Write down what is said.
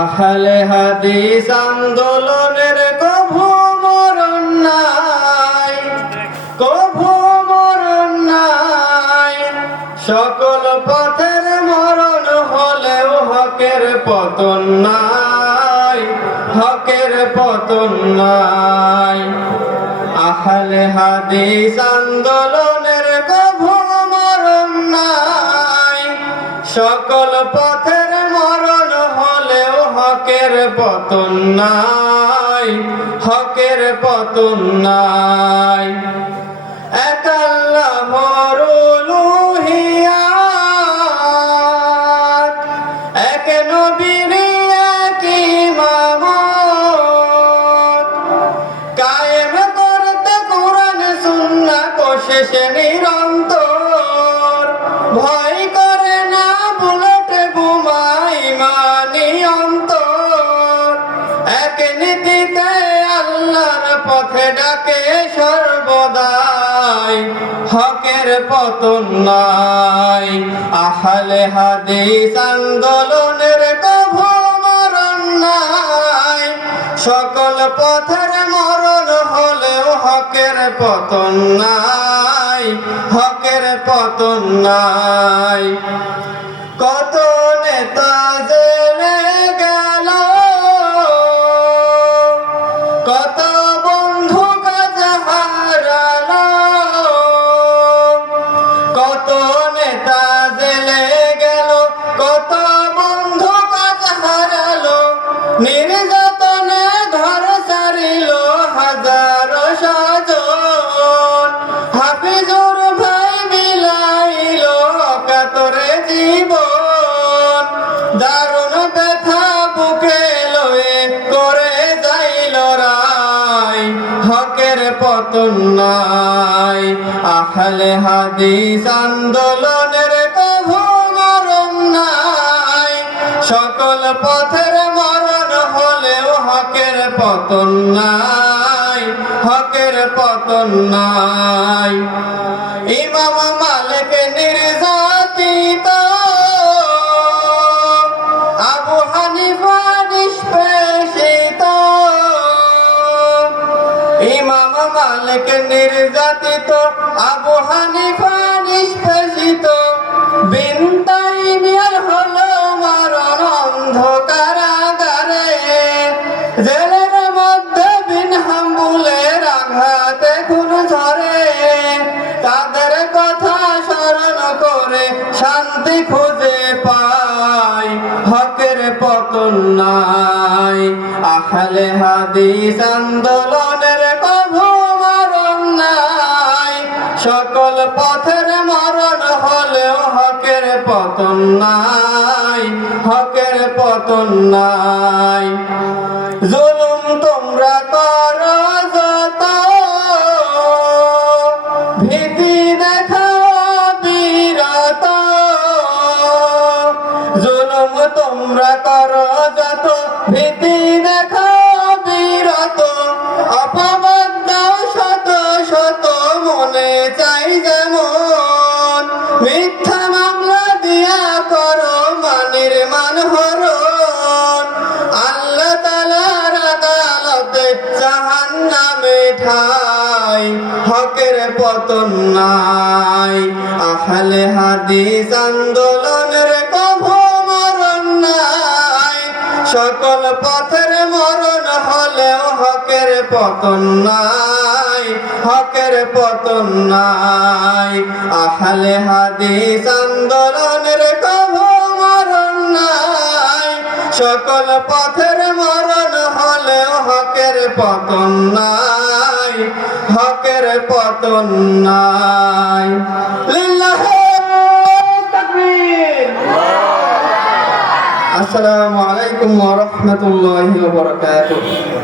আহলে হাদিস আন্দোলনের কভু মরণ নাই, কভু মরণ নাই। সকল পথের মরণ হলেও হকের পতন নাই, হকের পতন নাই। আহলে হাদিস আন্দোলনের কভু নাই। সকল পথের মরণ হলেও হকের পতন নাই। হকের পতন নাই। এক আল্লাহর উলুহিয়াত, এক কায়েম পথে ডাকে সর্বদাই, হকের পতন নাই। আহলে হাদিস আন্দোলনের কভু মরণ নাই। সকল পথের মরণ হলেও হকের পতন নাই, হকের পতন নাই। কত নেতা জেলে পতন নাই। আহলে হাদিস আন্দোলনের কভু মরণ নাই। সকল পথের মরণ হলেও হকের পতন নাই। হকের পতন নাই। ইমাম মালিক মালিক নির্যাতিত, আবু হানিফা নিষ্পেষিত। বিনতাই হলো জেলের মধ্যে বিন হাম্বুলের আঘাতে খুন ঝরে। তাদের কথা স্মরণ করে শান্তি খুঁজে পাই হকের পতন নাই। আহলে হাদিস আন্দোলনের সকল পথের মরণ হলেও হকের পতন নাই, হকের পতন নাই। জুলুম তোমরা কর জুলুম তোমরা কর যত, ভীতি পতন নাই। আহলে হাদিস আন্দোলনের কভু মরণ নাই। সকল পথের মরণ হলেও হকের পতন নাই। হকের পতন নাই। আহলে হাদিস আন্দোলনের কভু মরণ নাই। সকল পথের মরণ হলেও হকের পতন নাই। হকের পতন নাই। আসসালামু আলাইকুম ওয়া রাহমাতুল্লাহি ওয়া বারাকাতুহু।